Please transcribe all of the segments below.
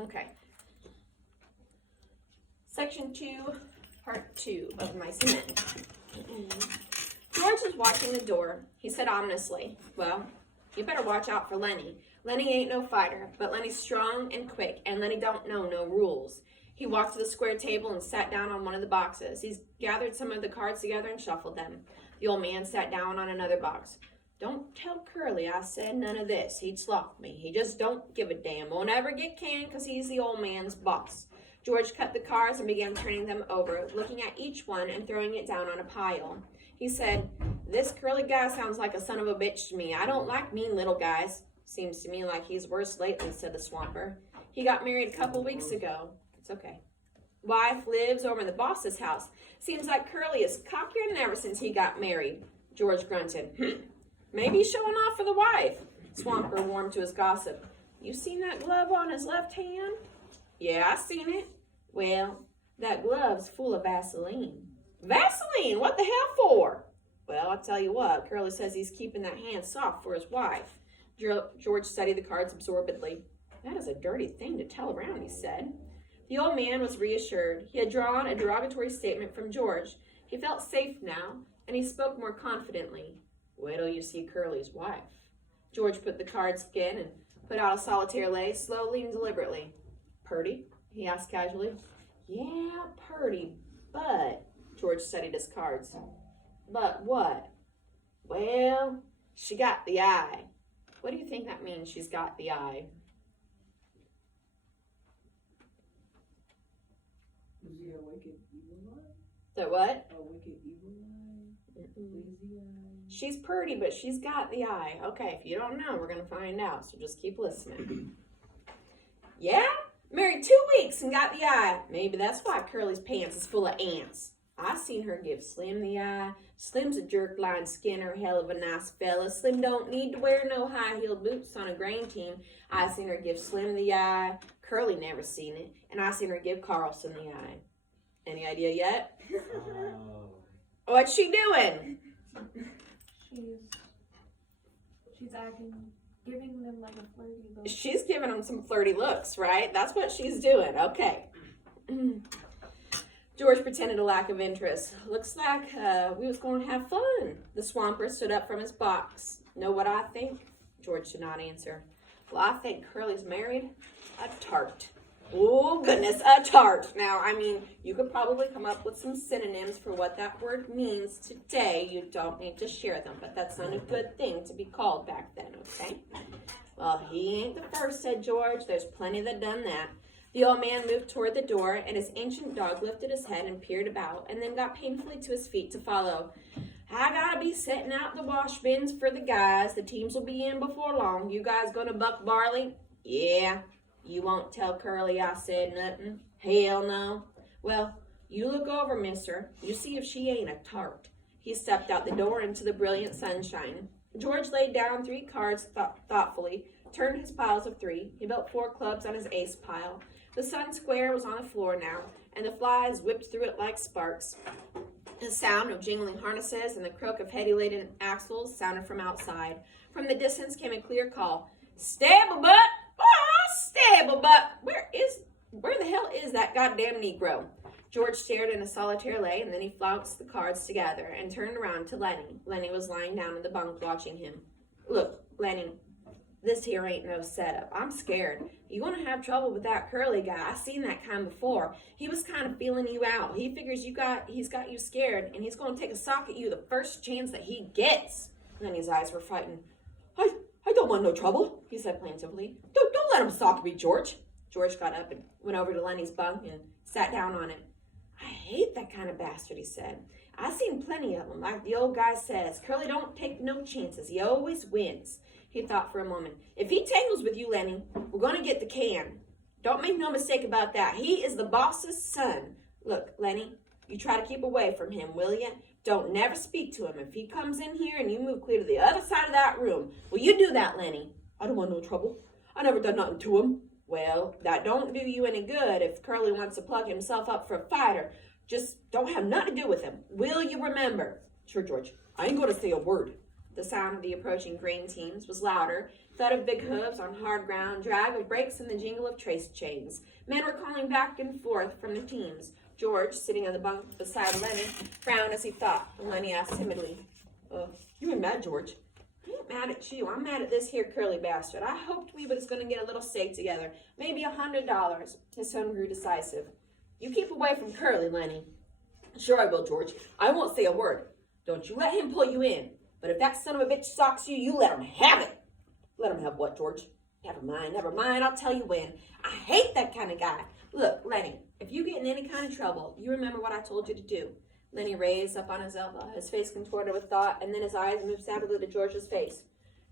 Okay. Section 2, Part 2 of Mice and Men. George was watching the door. He said ominously, well, you better watch out for Lenny. Lenny ain't no fighter, but Lenny's strong and quick, and Lenny don't know no rules. He walked to the square table and sat down on one of the boxes. He's gathered some of the cards together and shuffled them. The old man sat down on another box. Don't tell Curly I said none of this. He'd slough me. He just don't give a damn. Won't ever get canned because he's the old man's boss. George cut the cards and began turning them over, looking at each one and throwing it down on a pile. He said, this Curly guy sounds like a son of a bitch to me. I don't like mean little guys. Seems to me like he's worse lately, said the swamper. He got married a couple weeks ago. It's okay. Wife lives over in the boss's house. Seems like Curly is cockier than ever since he got married. George grunted. Maybe he's showing off for the wife. Swamper warmed to his gossip. You seen that glove on his left hand? Yeah, I seen it. Well, that glove's full of Vaseline. Vaseline? What the hell for? Well, I'll tell you what. Curly says he's keeping that hand soft for his wife. George studied the cards absorbedly. That is a dirty thing to tell around, he said. The old man was reassured. He had drawn a derogatory statement from George. He felt safe now, and he spoke more confidently. Wait till you see Curly's wife. George put the cards in and put out a solitaire lay, slowly and deliberately. Purty? He asked casually. Yeah, purty, but... George studied his cards. But what? Well, she got the eye. What do you think that means, she's got the eye? Is he a wicked evil eye? The what? A wicked evil eye? Lazy eye? She's pretty, but she's got the eye. Okay, if you don't know, we're going to find out, so just keep listening. Yeah? Married 2 weeks and got the eye. Maybe that's why Curly's pants is full of ants. I seen her give Slim the eye. Slim's a jerk-line skinner, hell of a nice fella. Slim don't need to wear no high-heeled boots on a grain team. I seen her give Slim the eye. Curly never seen it. And I seen her give Carlson the eye. Any idea yet? What's she doing? She's acting, giving them like a flirty look. She's giving them some flirty looks, right? That's what she's doing. Okay. George pretended a lack of interest. Looks like we was going to have fun. The swamper stood up from his box. Know what I think? George did not answer. Well, I think Curly's married a tart. Oh, goodness, a tart. Now, I mean, you could probably come up with some synonyms for what that word means today. You don't need to share them, but that's not a good thing to be called back then, okay? Well, he ain't the first, said George. There's plenty that done that. The old man moved toward the door, and his ancient dog lifted his head and peered about, and then got painfully to his feet to follow. I gotta be setting out the wash bins for the guys. The teams will be in before long. You guys gonna buck barley? Yeah. You won't tell Curly I said nothing? Hell no. Well, you look over, mister. You see if she ain't a tart. He stepped out the door into the brilliant sunshine. George laid down 3 cards thoughtfully, turned his piles of 3. He built 4 clubs on his ace pile. The sun square was on the floor now, and the flies whipped through it like sparks. The sound of jingling harnesses and the croak of heavy-laden axles sounded from outside. From the distance came a clear call. Stablebutt! Oh, Stablebutt! Where the hell is that goddamn Negro? George stared in a solitaire lay, and then he flounced the cards together and turned around to Lenny. Lenny was lying down in the bunk watching him. Look, Lenny, this here ain't no setup. I'm scared. You gonna have trouble with that Curly guy. I seen that kind before. He was kind of feeling you out. He figures he's got you scared, and he's gonna take a sock at you the first chance that he gets. Lenny's eyes were frightened. I don't want no trouble, he said plaintively. Don't let him sock me, George. George got up and went over to Lenny's bunk and sat down on it. I hate that kind of bastard, he said. I seen plenty of them. Like the old guy says, Curly don't take no chances. He always wins. He thought for a moment. If he tangles with you, Lenny, we're going to get the can. Don't make no mistake about that. He is the boss's son. Look, Lenny, you try to keep away from him, will you? Don't never speak to him. If he comes in here and you move clear to the other side of that room, will you do that, Lenny? I don't want no trouble. I never done nothing to him. Well, that don't do you any good if Curly wants to plug himself up for a fighter. Just don't have nothing to do with him. Will you remember? Sure, George. I ain't going to say a word. The sound of the approaching grain teams was louder, thud of big hooves on hard ground, drag of brakes, and the jingle of trace chains. Men were calling back and forth from the teams. George, sitting on the bunk beside Lenny, frowned as he thought. Lenny asked timidly, you ain't mad, George? I ain't mad at you. I'm mad at this here curly bastard. I hoped we was going to get a little stake together. Maybe $100. His tone grew decisive. You keep away from Curly, Lenny. Sure I will, George. I won't say a word. Don't you let him pull you in. But if that son of a bitch stalks you, you let him have it. Let him have what, George? Never mind. I'll tell you when. I hate that kind of guy. Look, Lenny, if you get in any kind of trouble, you remember what I told you to do. Lenny raised up on his elbow, his face contorted with thought, and then his eyes moved savagely to George's face.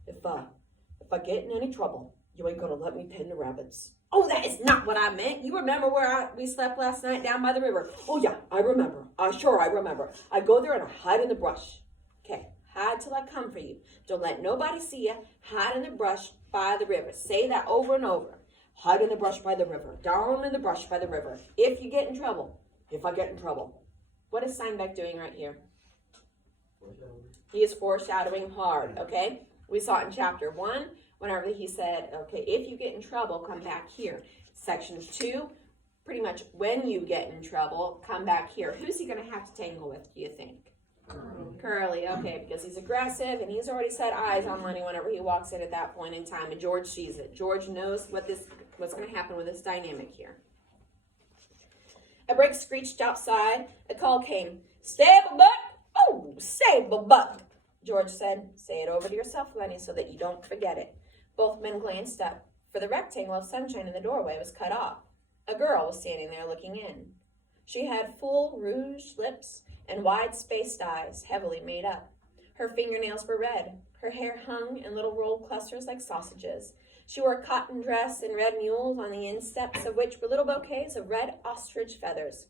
If I get in any trouble, you ain't gonna let me pin the rabbits. Oh, that is not what I meant. You remember where we slept last night down by the river? Oh, yeah, I remember. I remember. I go there and I hide in the brush. Okay, hide till I come for you. Don't let nobody see you. Hide in the brush by the river. Say that over and over. Hide in the brush by the river. Down in the brush by the river. If you get in trouble. If I get in trouble. What is Steinbeck doing right here? He is foreshadowing hard, okay? We saw it in chapter 1, whenever he said, okay, if you get in trouble, come back here. Section 2, pretty much when you get in trouble, come back here. Who's he going to have to tangle with, do you think? Curly, okay, because he's aggressive, and he's already set eyes on Lenny whenever he walks in at that point in time, and George sees it. George knows what's going to happen with this dynamic here. A brake screeched outside. A call came. Stable buck! Oh, stable buck! George said. Say it over to yourself, Lenny, so that you don't forget it. Both men glanced up, for the rectangle of sunshine in the doorway was cut off. A girl was standing there looking in. She had full rouged lips and wide-spaced eyes, heavily made up. Her fingernails were red. Her hair hung in little rolled clusters like sausages. She wore a cotton dress and red mules, on the insteps of which were little bouquets of red ostrich feathers.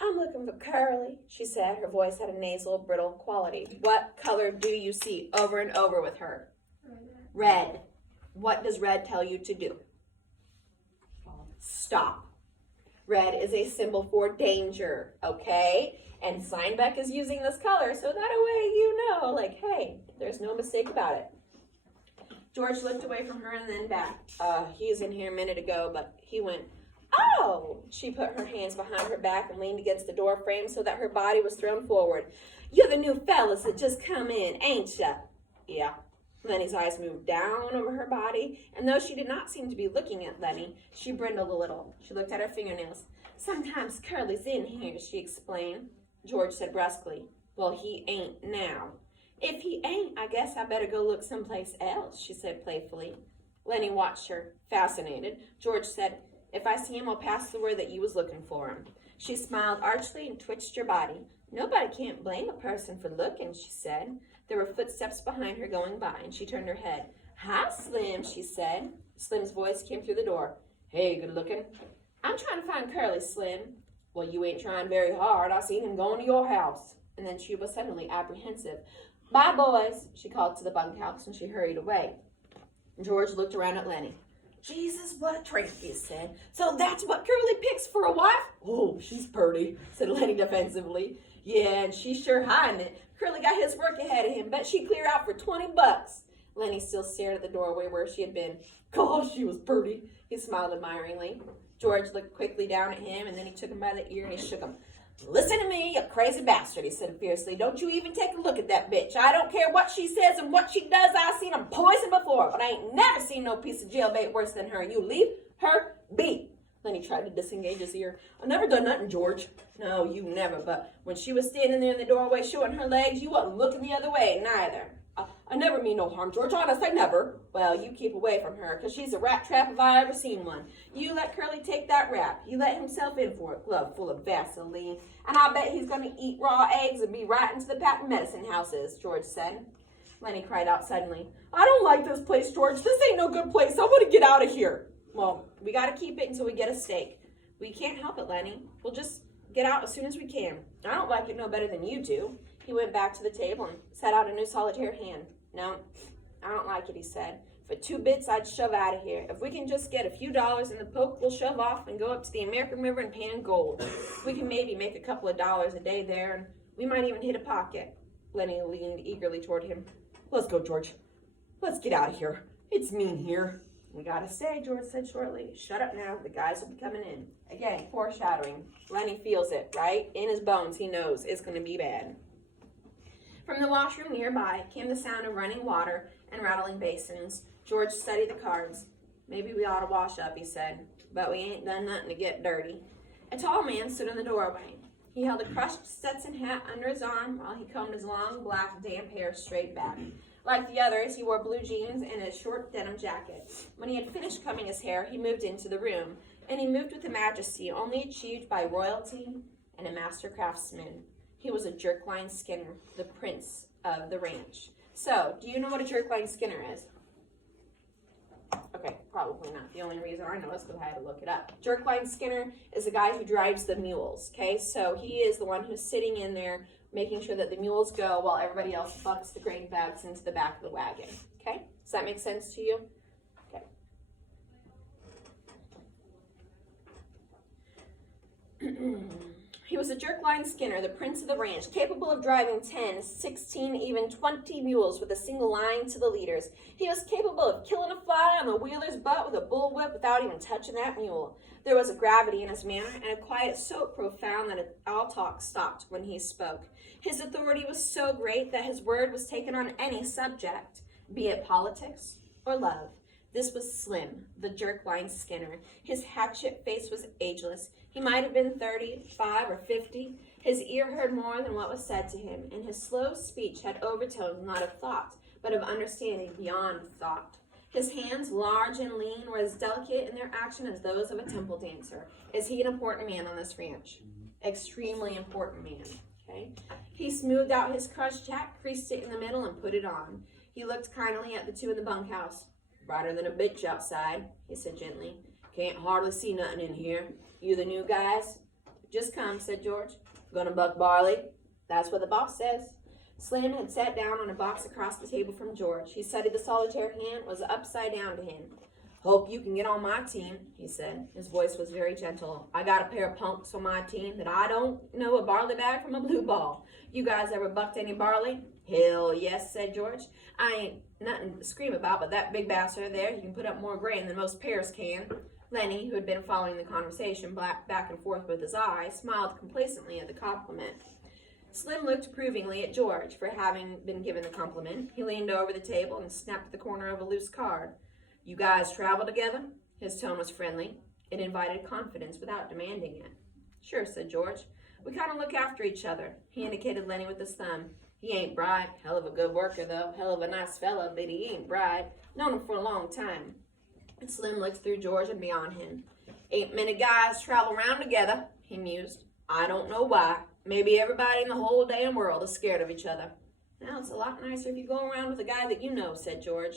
I'm looking for Curly, she said. Her voice had a nasal, brittle quality. What color do you see over and over with her? Red. What does red tell you to do? Stop. Red is a symbol for danger, okay? And Steinbeck is using this color, so that way you know, like, hey, there's no mistake about it. George looked away from her and then back. He was in here a minute ago, but he went, oh! She put her hands behind her back and leaned against the door frame so that her body was thrown forward. You're the new fellas that just come in, ain't ya? Yeah. Lenny's eyes moved down over her body, and though she did not seem to be looking at Lenny, she brindled a little. She looked at her fingernails. Sometimes Curly's in here, she explained. George said brusquely, well, he ain't now. If he ain't, I guess I better go look someplace else, she said playfully. Lenny watched her, fascinated. George said, if I see him, I'll pass the word that you was looking for him. She smiled archly and twitched her body. Nobody can't blame a person for looking, she said. There were footsteps behind her going by, and she turned her head. Hi, Slim, she said. Slim's voice came through the door. Hey, good looking. I'm trying to find Curly, Slim. Well, you ain't trying very hard. I seen him going to your house. And then she was suddenly apprehensive. Bye, boys, she called to the bunkhouse, and she hurried away. George looked around at Lenny. Jesus, what a tramp, he said. So that's what Curly picks for a wife? Oh, she's purty, said Lenny defensively. Yeah, and she's sure hiding it. Curly got his work ahead of him. Bet she'd clear out for $20. Lenny still stared at the doorway where she had been. Gosh, she was purty. He smiled admiringly. George looked quickly down at him, and then he took him by the ear and he shook him. Listen to me, you crazy bastard, he said fiercely. Don't you even take a look at that bitch. I don't care what she says and what she does. I've seen them poison before, but I ain't never seen no piece of jailbait worse than her. You leave her be. Then he tried to disengage his ear. I never done nothing, George. No, you never. But when she was standing there in the doorway showing her legs, you wasn't looking the other way, neither. I never mean no harm, George. Honest, I never. Well, you keep away from her, because she's a rat trap if I ever seen one. You let Curly take that rap. He let himself in for a glove full of Vaseline. And I bet he's going to eat raw eggs and be right into the patent medicine houses, George said. Lenny cried out suddenly. I don't like this place, George. This ain't no good place. I want to get out of here. Well, we got to keep it until we get a stake. We can't help it, Lenny. We'll just get out as soon as we can. I don't like it no better than you do. He went back to the table and set out a new solitaire hand. No, I don't like it, he said. For 2 bits, I'd shove out of here. If we can just get a few dollars in the poke, we'll shove off and go up to the American River and pan gold. We can maybe make a couple of dollars a day there, and we might even hit a pocket. Lenny leaned eagerly toward him. Let's go, George. Let's get out of here. It's mean here. We gotta say, George said shortly. Shut up now. The guys will be coming in. Again, foreshadowing. Lenny feels it, right? In his bones, he knows it's gonna be bad. From the washroom nearby came the sound of running water and rattling basins. George studied the cards. Maybe we ought to wash up, he said, but we ain't done nothing to get dirty. A tall man stood in the doorway. He held a crushed Stetson hat under his arm while he combed his long, black, damp hair straight back. Like the others, he wore blue jeans and a short denim jacket. When he had finished combing his hair, he moved into the room, and he moved with a majesty only achieved by royalty and a master craftsman. He was a jerkline skinner, the prince of the ranch. So, do you know what a jerkline skinner is? Okay, probably not. The only reason I know is because I had to look it up. Jerkline skinner is the guy who drives the mules, okay? So he is the one who's sitting in there making sure that the mules go while everybody else bucks the grain bags into the back of the wagon, okay? Does that make sense to you? Okay. He was a jerkline skinner, the prince of the ranch, capable of driving 10, 16, even 20 mules with a single line to the leaders. He was capable of killing a fly on the wheeler's butt with a bullwhip without even touching that mule. There was a gravity in his manner and a quiet so profound that all talk stopped when he spoke. His authority was so great that his word was taken on any subject, be it politics or love. This was Slim, the jerkline skinner. His hatchet face was ageless. He might have been 35 or 50. His ear heard more than what was said to him, and his slow speech had overtones not of thought, but of understanding beyond thought. His hands, large and lean, were as delicate in their action as those of a temple dancer. Is he an important man on this ranch? Extremely important man, okay? He smoothed out his crushed hat, creased it in the middle, and put it on. He looked kindly at the two in the bunkhouse. Brighter than a bitch outside, he said gently. Can't hardly see nothing in here. You the new guys? Just come, said George. Gonna buck barley? That's what the boss says. Slim had sat down on a box across the table from George. He studied the solitaire hand was upside down to him. Hope you can get on my team, he said. His voice was very gentle. I got a pair of punks on my team that I don't know a barley bag from a blue ball. You guys ever bucked any barley? Hell yes, said George. I ain't nothing to scream about, but that big bastard there, he can put up more grain than most pears can. Lenny, who had been following the conversation back and forth with his eye, smiled complacently at the compliment. Slim looked approvingly at George for having been given the compliment. He leaned over the table and snapped the corner of a loose card. You guys travel together? His tone was friendly. It invited confidence without demanding it. Sure, said George. We kind of look after each other. He indicated Lenny with his thumb. He ain't bright. Hell of a good worker, though. Hell of a nice fella, but he ain't bright. Known him for a long time. And Slim looked through George and beyond him. Ain't many guys travel around together, he mused. I don't know why. Maybe everybody in the whole damn world is scared of each other. Now, it's a lot nicer if you go around with a guy that you know, said George.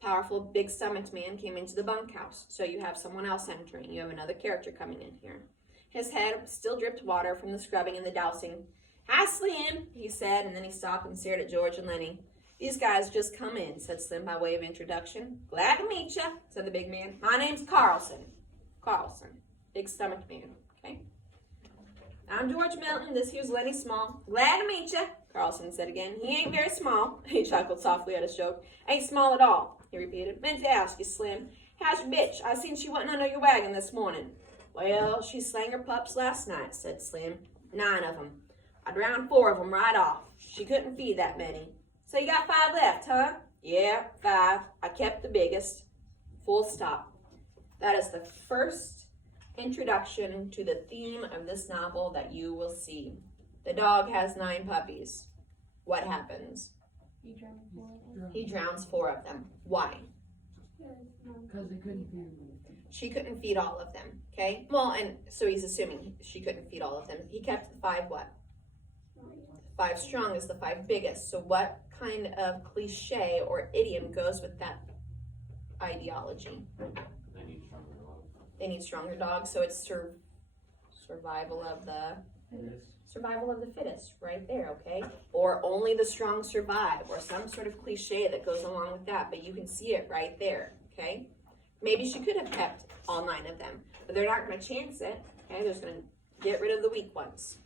Powerful, big-stomached man came into the bunkhouse. So you have someone else entering. You have another character coming in here. His head still dripped water from the scrubbing and the dousing. Hi, Slim, he said, and then he stopped and stared at George and Lenny. These guys just come in, said Slim by way of introduction. Glad to meet you, said the big man. My name's Carlson. Carlson, big-stomached man, okay? I'm George Milton. This here's Lenny Small. Glad to meet you, Carlson said again. He ain't very small. He chuckled softly at his joke. Ain't small at all, he repeated. Meant to ask you, Slim. How's your bitch? I seen she wasn't under your wagon this morning. Well, she slang her pups last night, said Slim. 9 of them. I drowned 4 of them right off. She couldn't feed that many. So you got 5 left, huh? Yeah, 5. I kept the biggest. Full stop. That is the first introduction to the theme of this novel that you will see. The dog has 9 puppies. What happens? He drowns 4 of them. Why? Because they couldn't feed them. She couldn't feed all of them, okay? Well, and so he's assuming she couldn't feed all of them. He kept the 5 what? 5 strong is the 5 biggest. So what kind of cliche or idiom goes with that ideology? They need stronger dogs, so it's survival of the fittest, right there, okay? Or only the strong survive, or some sort of cliche that goes along with that, but you can see it right there, okay? Maybe she could have kept all 9 of them, but they're not going to chance it, okay? They're just going to get rid of the weak ones.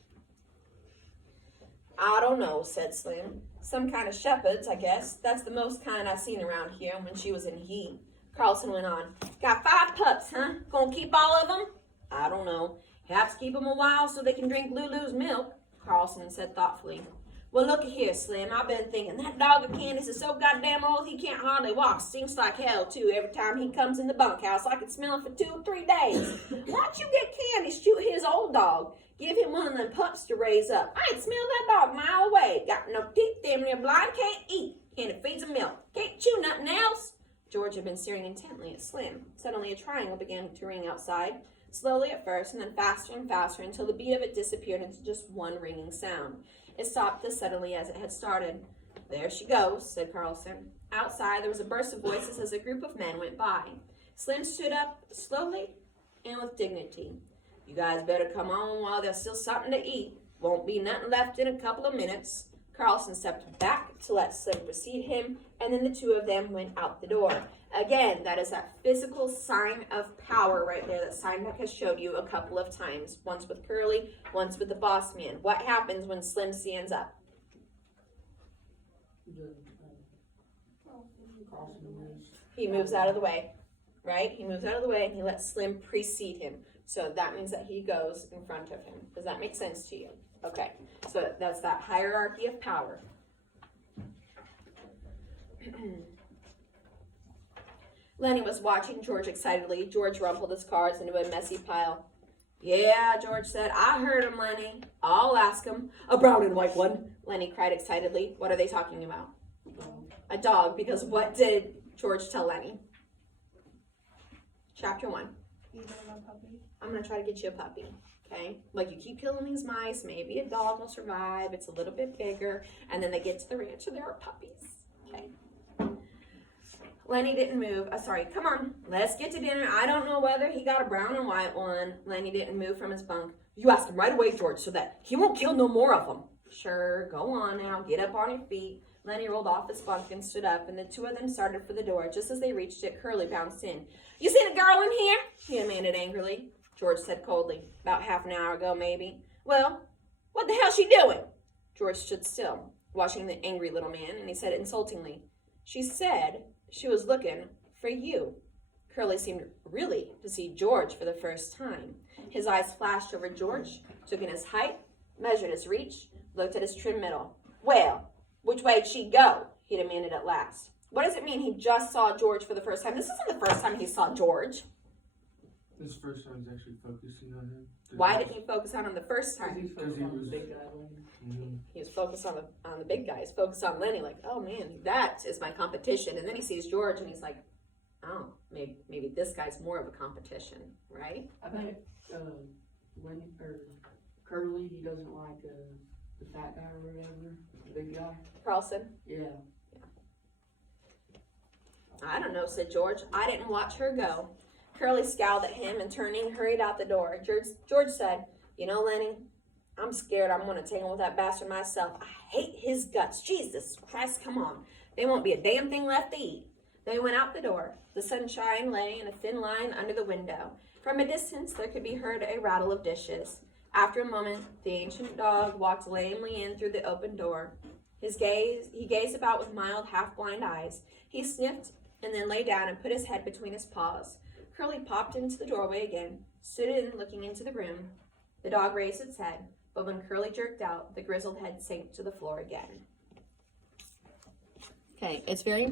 I don't know, said Slim. Some kind of shepherds, I guess. That's the most kind I seen around here when she was in heat. Carlson went on. Got 5 pups, huh? Gonna keep all of them? I don't know. Have to keep them a while so they can drink Lulu's milk, Carlson said thoughtfully. Well, look here, Slim. I've been thinking that dog of Candace is so goddamn old he can't hardly walk. Stinks like hell, too, every time he comes in the bunkhouse. I can smell it for 2 or 3 days. Why don't you get Candace shoot his old dog? Give him one of them pups to raise up. I ain't smelled that dog a mile away. Got no teeth, damn near blind, can't eat. Can't feed him milk. Can't chew nothing else. George had been staring intently at Slim. Suddenly a triangle began to ring outside. Slowly at first, and then faster and faster until the beat of it disappeared into just one ringing sound. It stopped as suddenly as it had started. There she goes, said Carlson. Outside, there was a burst of voices as a group of men went by. Slim stood up slowly and with dignity. You guys better come on while there's still something to eat. Won't be nothing left in a couple of minutes. Carlson stepped back to let Slim precede him, and then the two of them went out the door. Again, that is that physical sign of power right there that Steinbeck has showed you a couple of times. Once with Curly, once with the boss man. What happens when Slim stands up? He moves out of the way, right? He moves out of the way and he lets Slim precede him. So that means that he goes in front of him. Does that make sense to you? Okay, so that's that hierarchy of power. Lenny was watching George excitedly. George rumpled his cards into a messy pile. Yeah, George said. I heard him, Lenny. I'll ask him. A brown and white one, Lenny cried excitedly. What are they talking about? A dog, because what did George tell Lenny? Chapter 1. You don't want a puppy? I'm going to try to get you a puppy. Okay, like you keep killing these mice, maybe a dog will survive. It's a little bit bigger, and then they get to the ranch and there are puppies. Okay. Lenny didn't move. Sorry, come on, let's get to dinner. I don't know whether he got a brown and white one. Lenny didn't move from his bunk. You ask him right away, George, so that he won't kill no more of them. Sure, go on now, get up on your feet. Lenny rolled off his bunk and stood up, and the two of them started for the door. Just as they reached it, Curly bounced in. You seen a girl in here? He demanded angrily. George said coldly. About half an hour ago, maybe. Well, what the hell's she doing? George stood still, watching the angry little man, and he said insultingly, She said she was looking for you. Curly seemed really to see George for the first time. His eyes flashed over George, took in his height, measured his reach, looked at his trim middle. Well, which way'd she go? He demanded at last. What does it mean he just saw George for the first time? This isn't the first time he saw George. This first time he's actually focusing on him. Why didn't he focus on him the first time? Because he was big guy. He was focused on the big guy. He's focused on Lenny, like, oh man, that is my competition. And then he sees George and he's like, oh, maybe this guy's more of a competition, right? I think Curly, he doesn't like the fat guy or whatever, the big guy. Carlson? Yeah. I don't know, said George. I didn't watch her go. Curly scowled at him and turning, hurried out the door. George said, you know, Lenny, I'm scared I'm going to tangle with that bastard myself. I hate his guts. Jesus Christ, come on. There won't be a damn thing left to eat. They went out the door. The sunshine lay in a thin line under the window. From a distance, there could be heard a rattle of dishes. After a moment, the ancient dog walked lamely in through the open door. He gazed about with mild, half-blind eyes. He sniffed and then lay down and put his head between his paws. Curly popped into the doorway again, stood in looking into the room. The dog raised its head, but when Curly jerked out, the grizzled head sank to the floor again. Okay, it's very